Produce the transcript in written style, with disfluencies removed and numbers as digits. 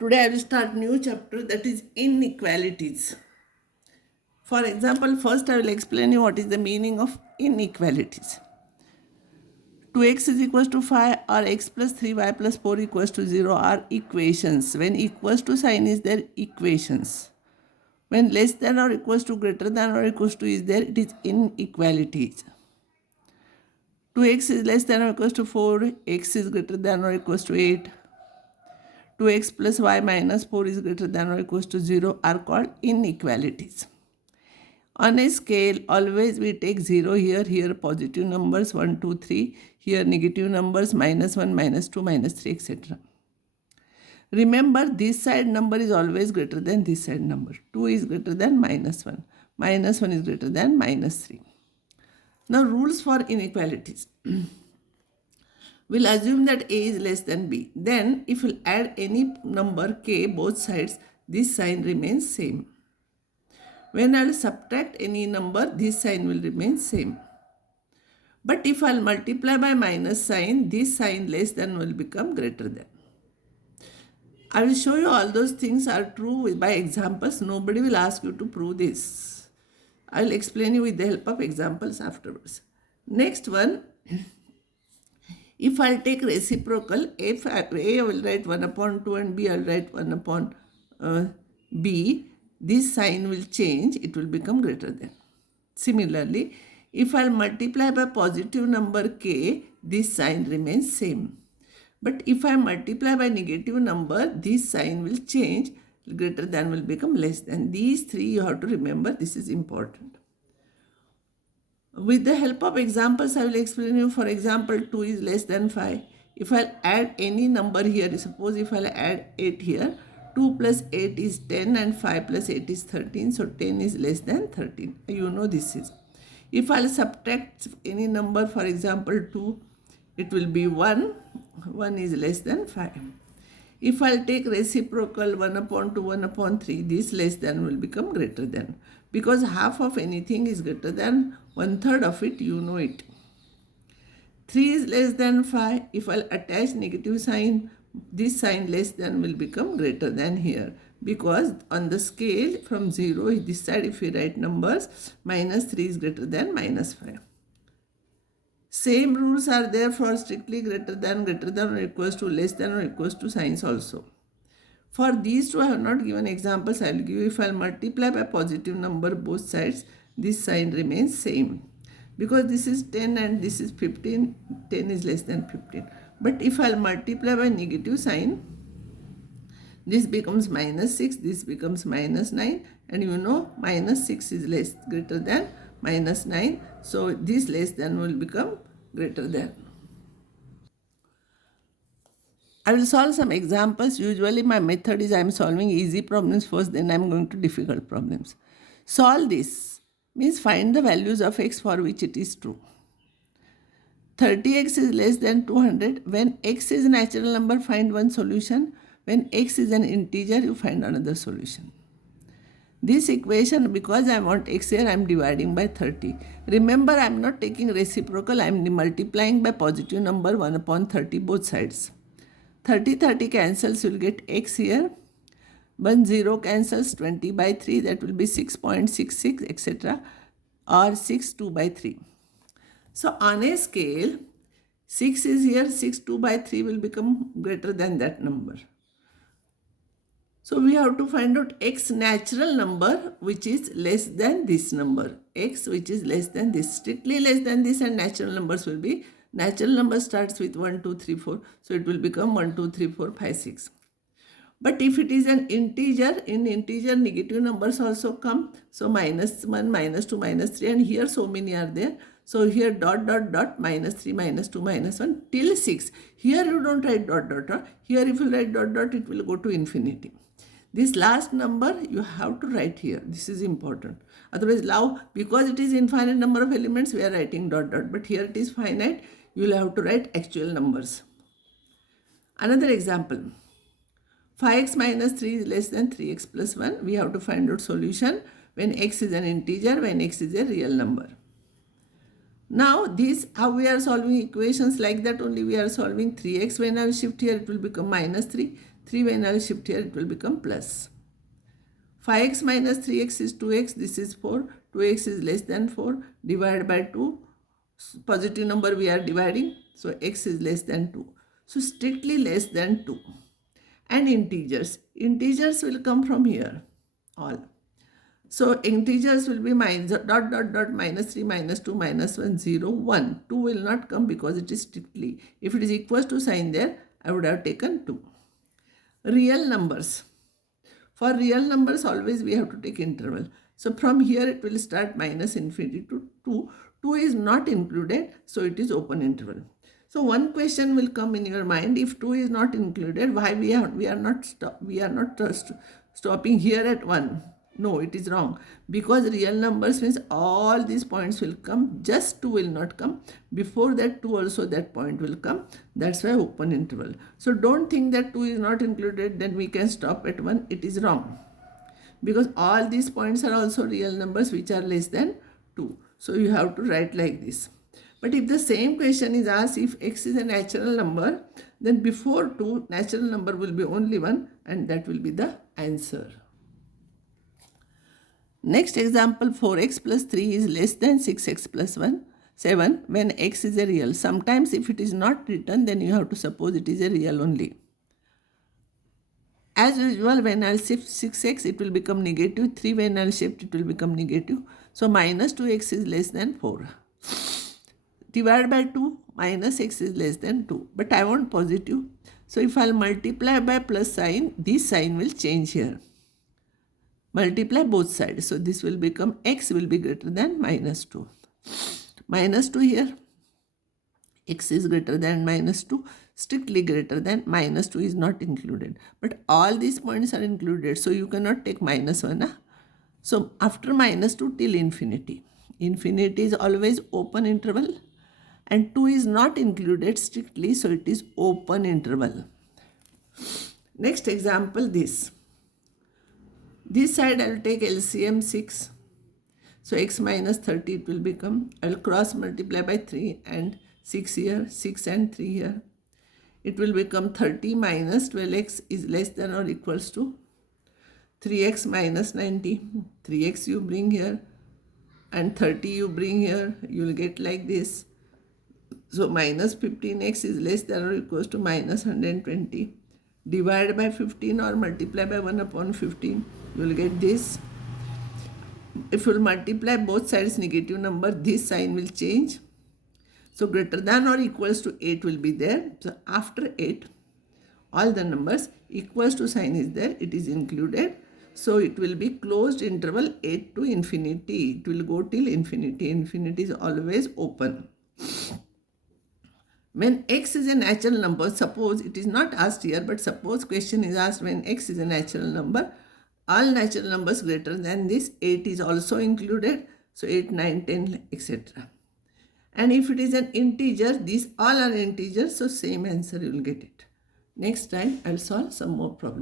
Today I will start new chapter, that is inequalities. For example, first I will explain you what is the meaning of inequalities. 2x is equals to 5 or x plus 3y plus 4 equals to 0 are equations. When equals to sign is there, equations. When less than or equals to, greater than or equals to is there, it is inequalities. 2x is less than or equals to 4, x is greater than or equals to 8. 2x plus y minus 4 is greater than or equals to 0 are called inequalities. On a scale, always we take 0 here positive numbers 1, 2, 3, here negative numbers -1, -2, -3, etc. Remember, this side number is always greater than this side number. 2 is greater than -1. -1 is greater than -3. Now, rules for inequalities. We'll assume that A is less than B. Then, if we'll add any number k both sides, this sign remains same. When I'll subtract any number, this sign will remain same. But if I'll multiply by minus sign, this sign less than will become greater than. I will show you all those things are true by examples. Nobody will ask you to prove this. I will explain you with the help of examples afterwards. Next one, if I'll take reciprocal, if A I will write 1 upon 2 and B I'll write 1 upon B, this sign will change, it will become greater than. Similarly, if I'll multiply by positive number k, this sign remains same. But if I multiply by negative number, this sign will change, greater than will become less than. These three you have to remember, this is important. With the help of examples, I will explain you. For example, 2 is less than 5. If I'll add any number here, suppose if I'll add 8 here, 2 plus 8 is 10 and 5 plus 8 is 13. So 10 is less than 13. You know this is. If I'll subtract any number, for example 2, it will be 1. 1 is less than 5. If I'll take reciprocal 1 upon 2, 1 upon 3, this less than will become greater than. Because half of anything is greater than 1/3 of it, you know it. 3 is less than 5. If I'll attach negative sign, this sign less than will become greater than here. Because on the scale from 0, this side if we write numbers, -3 is greater than -5. Same rules are there for strictly greater than or equals to, less than or equals to signs also. For these two I have not given examples. I will give you. If I will multiply by positive number both sides, this sign remains same. Because this is 10 and this is 15, 10 is less than 15. But if I will multiply by negative sign, this becomes -6, this becomes -9, and you know -6 is greater than -9. So this less than will become greater than. I will solve some examples. Usually my method is I am solving easy problems first, then I am going to difficult problems. Solve this means find the values of x for which it is true. 30x is less than 200. When x is a natural number, find one solution. When x is an integer, you find another solution. This equation, because I want x here, I am dividing by 30. Remember, I am not taking reciprocal, I am multiplying by positive number 1 upon 30 both sides. 30 cancels, you will get x here. 1 0 cancels, 20 by 3, that will be 6.66, etc. or 6 2 by 3. So on a scale, 6 is here, 6 2 by 3 will become greater than that number. So we have to find out x natural number which is less than this number. X which is less than this. Strictly less than this, and natural numbers will be, natural number starts with 1, 2, 3, 4. So it will become 1, 2, 3, 4, 5, 6. But if it is an integer, in integer negative numbers also come. So -1, -2, -3, and here so many are there. So here dot, -3, -2, -1 till 6. Here you don't write dot. Here if you write dot, it will go to infinity. This last number you have to write here. This is important. Otherwise, now because it is infinite number of elements, we are writing dot. But here it is finite. You will have to write actual numbers. Another example. 5x minus 3 is less than 3x plus 1. We have to find out solution when x is an integer, when x is a real number. Now this, how we are solving equations like that only we are solving. 3x when I shift here, it will become -3. 3 when I will shift here, it will become plus. 5x minus 3x is 2x. This is 4. 2x is less than 4. Divide by 2. Positive number we are dividing. So x is less than 2. So strictly less than 2. And integers. Integers will come from here. All. So integers will be minus dot dot dot minus 3 minus 2 minus 1 0 1. 2 will not come because it is strictly. If it is equals to sign there, I would have taken 2. Real numbers. For real numbers always we have to take interval. So from here it will start minus infinity to 2. 2 is not included, so it is open interval. So one question will come in your mind: if 2 is not included, why we are not stopping here at 1? No, it is wrong, because real numbers means all these points will come, just 2 will not come. Before that 2 also that point will come. That's why open interval. So don't think that 2 is not included, then we can stop at 1. It is wrong, because all these points are also real numbers which are less than 2. So you have to write like this. But if the same question is asked, if x is a natural number, then before 2, natural number will be only 1, and that will be the answer. Next example, 4x plus 3 is less than 6x plus 7 when x is a real. Sometimes if it is not written, then you have to suppose it is a real only. As usual, when I'll shift 6x, it will become negative. 3 when I'll shift, it will become negative. So minus 2x is less than 4. Divide by 2, minus x is less than 2. But I want positive. So if I'll multiply by plus sign, this sign will change here. Multiply both sides. So this will become x will be greater than minus 2. Minus 2 here. X is greater than minus 2. Strictly greater than minus 2 is not included. But all these points are included. So you cannot take minus 1. Huh? So after minus 2 till infinity. Infinity is always open interval. And 2 is not included strictly. So it is open interval. Next example, this. This side I will take LCM 6. So x minus 30 it will become. I will cross multiply by 3 and 6 here. 6 and 3 here. It will become 30 minus 12x is less than or equals to 3x minus 90. 3x you bring here and 30 you bring here. You will get like this. So minus 15x is less than or equals to minus 120. Divide by 15 or multiply by 1 upon 15. You will get this. If you will multiply both sides negative number, this sign will change. So greater than or equals to 8 will be there. So after 8, all the numbers equals to sign is there. It is included. So it will be closed interval 8 to infinity. It will go till infinity. Infinity is always open. When x is a natural number, suppose it is not asked here, but suppose question is asked when x is a natural number, all natural numbers greater than this, 8 is also included. So 8, 9, 10, etc. And if it is an integer, these all are integers, so same answer you will get it. Next time I will solve some more problems.